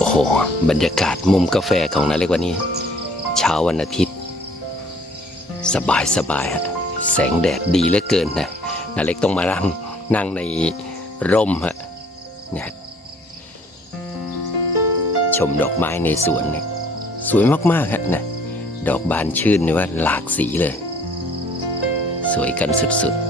โอ้โห บรรยากาศมุมกาแฟของนาเล็กวันนี้ เช้าวันอาทิตย์ สบายสบายฮะแสงแดดดีเหลือเกินนะนาเล็กต้องมานั่งนั่งในร่มฮะเนี่ยชมดอกไม้ในสวนเนี่ยสวยมากๆฮะนะดอกบานชื่นนี่ว่าหลากสีเลย สวยกันสุดๆ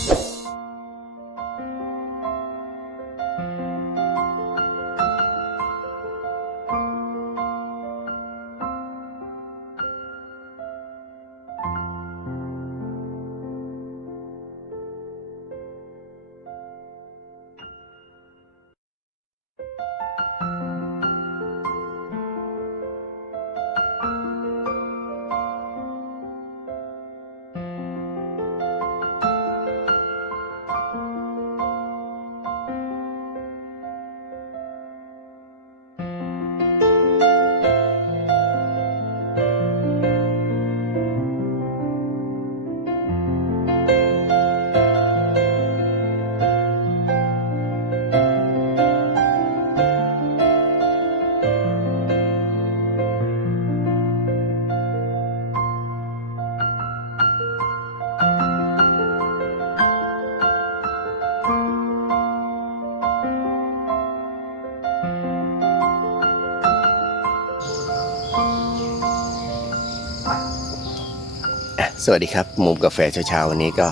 สวัสดีครับ มุมกาแฟเช้าๆวันนี้ก็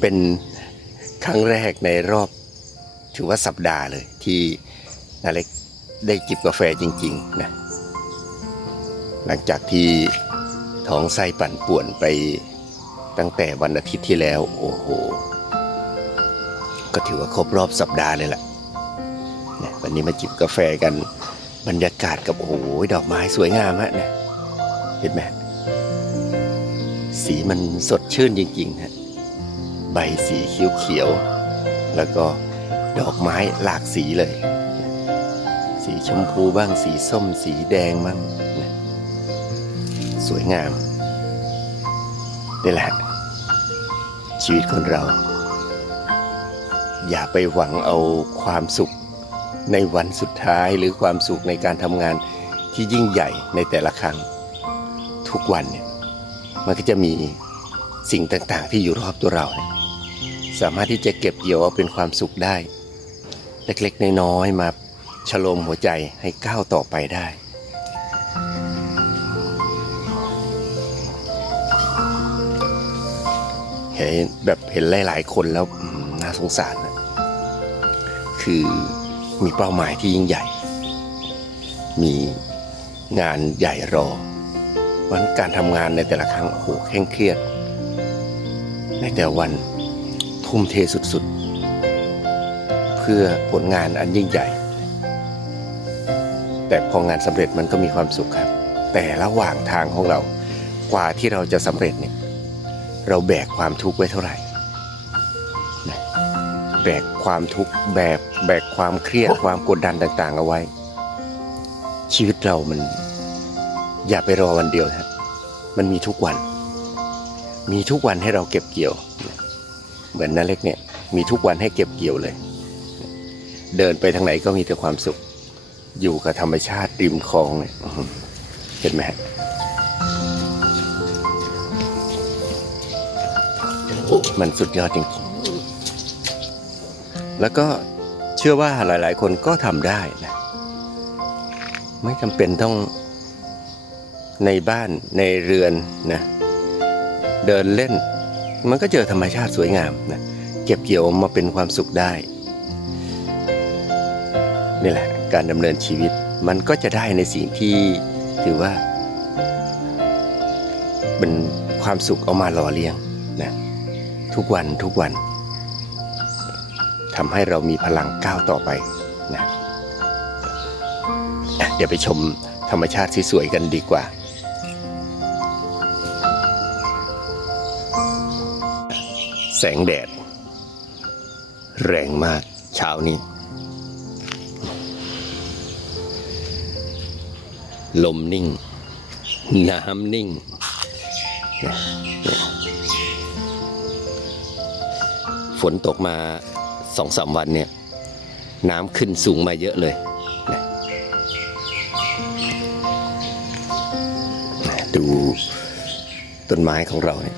เป็นครั้งแรกในรอบถือว่าสัปดาห์เลย ที่นาเล็กได้จิบกาแฟจริงๆนะหลังจากที่ท้องไส้ปั่นป่วนไปตั้งแต่วันอาทิตย์ที่แล้ว โอ้โห ก็ถือว่าครบรอบสัปดาห์เลยล่ะเนี่ยวันนี้มาจิบกาแฟกันบรรยากาศกับโอ้โหดอกไม้สวยงามฮะนี่ยเห็นไหม สีมันสดชื่นจริงๆฮะใบสีเขียวๆแล้วก็ดอกไม้หลากสีเลย สีชมพูบ้างสีส้มสีแดงบ้างนะสวยงามนี่แหละ ชีวิตคนเรา อย่าไปหวังเอาความสุขในวันสุดท้ายหรือความสุขในการทำงานที่ยิ่งใหญ่ในแต่ละครั้ง ทุกวันเนี่ย มันก็จะมีสิ่งต่างๆ ที่อยู่รอบตัวเราเสามารถที่จะเก็บเกี่ยวเอาเป็นความสุขได้ เล็กๆ น้อยๆ มาฉลมหัวใจให้ก้าวต่อไปได้เห็นแบบเห็นหลาย ๆ คนแล้วน่าสงสารนะคือมีเป้าหมายที่ยิ่งใหญ่ มีงานใหญ่รอ วันการทำงานในแต่ละครั้งโอ้โหเคร่งเครียด ในแต่วันทุ่มเทสุดๆ เพื่อผลงานอันยิ่งใหญ่ แต่พองานสำเร็จมันก็มีความสุขครับ แต่ระหว่างทางของเรากว่าที่เราจะสำเร็จเนี่ยเราแบกความทุกข์ไว้เท่าไหร่แบกความทุกข์แบกแบกความเครียดความกดดันต่าง ๆ เอาไว้ ชีวิตเรามัน อย่าไปรอวันเดียวนะมันมีทุกวัน มีทุกวันให้เราเก็บเกี่ยว เหมือนนาเล็กเนี่ย มีทุกวันให้เก็บเกี่ยวเลย เดินไปทางไหนก็มีแต่ความสุข อยู่กับธรรมชาติริมคลองเนี่ยเห็นไหมฮะมันสุดยอดจริงๆ แล้วก็เชื่อว่าหลายๆ คนก็ทำได้นะ ไม่จำเป็นต้อง ในบ้านในเรือนนะเดินเล่น มันก็เจอธรรมชาติสวยงามนะเก็บเกี่ยวมาเป็นความสุขได้ นี่แหละ การดำเนินชีวิตมันก็จะได้ในสิ่งที่ถือว่า เป็นความสุขเอามาหล่อเลี้ยงนะทุกวันทุกวันทำให้เรามีพลังก้าวต่อไปนะเดี๋ยวไปชมธรรมชาติที่สวยกันดีกว่า แสงแดด แรงมากเช้านี้ ลมนิ่ง น้ำนิ่ง ฝนตกมาสองสามวันเนี่ย น้ำขึ้นสูงมาเยอะเลย ดูต้นไม้ของเราเนี่ย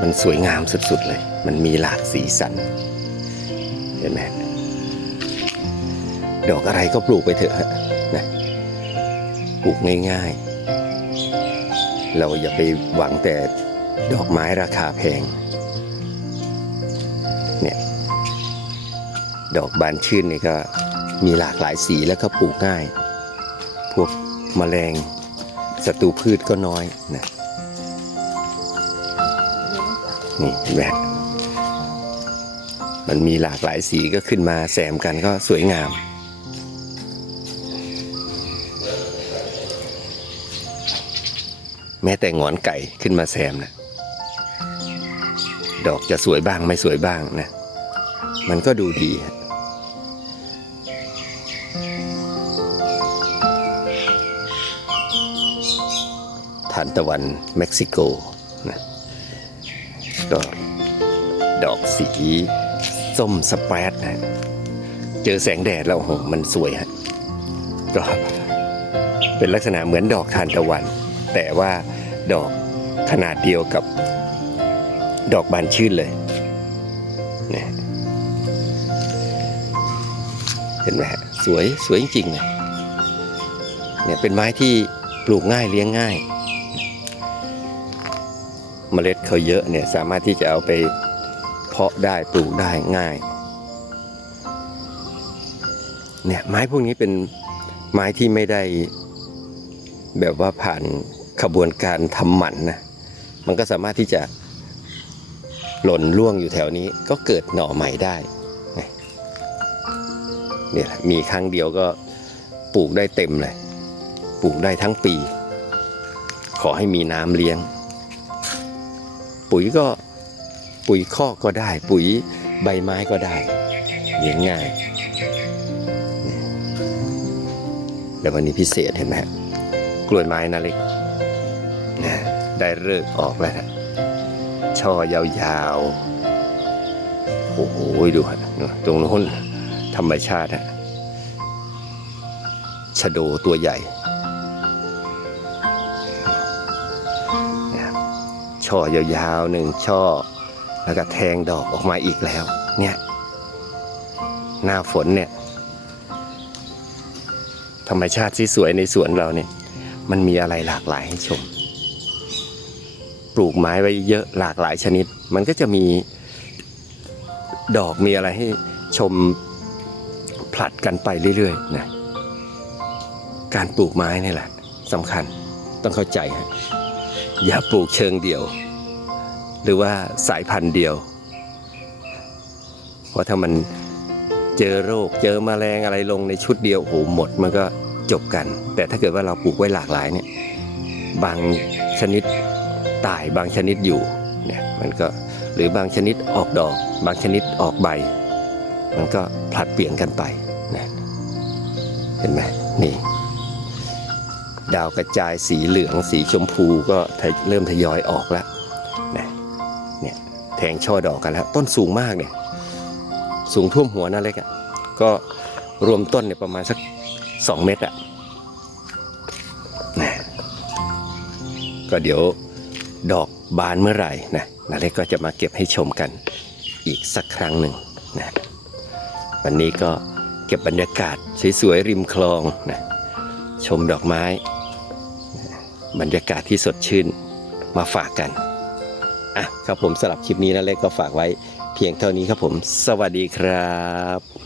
มันสวยงามสุดๆเลย มันมีหลากสีสัน เห็นไหมดอกอะไรก็ปลูกไปเถอะฮะนะปลูกง่ายๆ เราอย่าไปหวังแต่ดอกไม้ราคาแพง เนี่ย ดอกบานชื่นนี่ก็มีหลากหลายสีแล้วก็ปลูกง่าย พวกแมลงศัตรูพืชก็น้อยนะ นี่เห็นไหมมันมีหลากหลายสีก็ขึ้นมาแซมกันก็สวยงาม แม้แต่งอนไก่ขึ้นมาแซมนะดอกจะสวยบ้างไม่สวยบ้างนะ มันก็ดูดีทานตะวันเม็กซิโก ก็ดอกสีส้มสเปรดนะ เจอแสงแดดแล้วโอ้โหมันสวยฮะก็เป็นลักษณะเหมือนดอกทานตะวัน แต่ว่าดอกขนาดเดียวกับดอกบานชื่นเลยเนี่ยเห็นไหมฮะสวยสวยจริงๆเลยเนี่ยเป็นไม้ที่ปลูกง่ายเลี้ยงง่าย เมล็ดเขาเยอะเนี่ยสามารถที่จะเอาไปเพาะได้ปลูกได้ง่ายเนี่ยไม้พวกนี้เป็นไม้ที่ไม่ได้แบบว่าผ่านขบวนการทำหมันนะมันก็สามารถที่จะหล่นร่วงอยู่แถวนี้ก็เกิดหน่อใหม่ได้เนี่ยมีครั้งเดียวก็ปลูกได้เต็มเลย ปลูกได้ทั้งปี ขอให้มีน้ำเลี้ยง ปุ๋ยก็ปุ๋ยคอกก็ได้ ปุ๋ยใบไม้ก็ได้เลี้ยงง่ายนี่ววันนี้พิเศษเห็นไหมกล้วยไม้นาเล็กนะได้เลิกออกแล้วนะช่อยาวๆ โอ้โหดูฮะตรงโน้นธรรมชาติฮะชะโดตัวใหญ่ ช่อยาวๆหนึ่งช่อ แล้วก็แทงดอกออกมาอีกแล้ว เนี่ย หน้าฝนเนี่ย ธรรมชาติที่สวยในสวนเราเนี่ย มันมีอะไรหลากหลายให้ชม ปลูกไม้ไว้เยอะหลากหลายชนิด มันก็จะมีดอกมีอะไรให้ชมผลัดกันไปเรื่อยๆนะการปลูกไม้นี่แหละสำคัญต้องเข้าใจฮะ อย่าปลูกเชิงเดียว หรือว่าสายพันธุ์เดียว เพราะถ้ามันเจอโรคเจอแมลงอะไรลงในชุดเดียวโอ้โหหมดมันก็จบกัน แต่ถ้าเกิดว่าเราปลูกไว้หลากหลายเนี่ยบางชนิดตายบางชนิดอยู่เนี่ยมันก็หรือบางชนิดออกดอก บางชนิดออกใบ มันก็ผลัดเปลี่ยนกันไปนะเห็นไหมนี่ ดาวกระจายสีเหลืองสีชมพูก็เริ่มทยอยออกแล้วนะเนี่ยแทงช่อดอกกันแล้วต้นสูงมากเนี่ยสูงท่วมหัวน่าเล็กอะ่ะก็รวมต้นเนี่ยประมาณสักสองเมตรอะ่ะนะก็เดี๋ยวดอกบานเมื่อไหร่นะนาเล็กก็จะมาเก็บให้ชมกันอีกสักครั้งหนึ่งนะวันนี้ก็เก็บบรรยากาศสวยๆริมคลองนะชมดอกไม้ บรรยากาศที่สดชื่นมาฝากกันอะครับผมสำหรับคลิปนี้นะเล็กก็ฝากไว้เพียงเท่านี้ครับผม สวัสดีครับ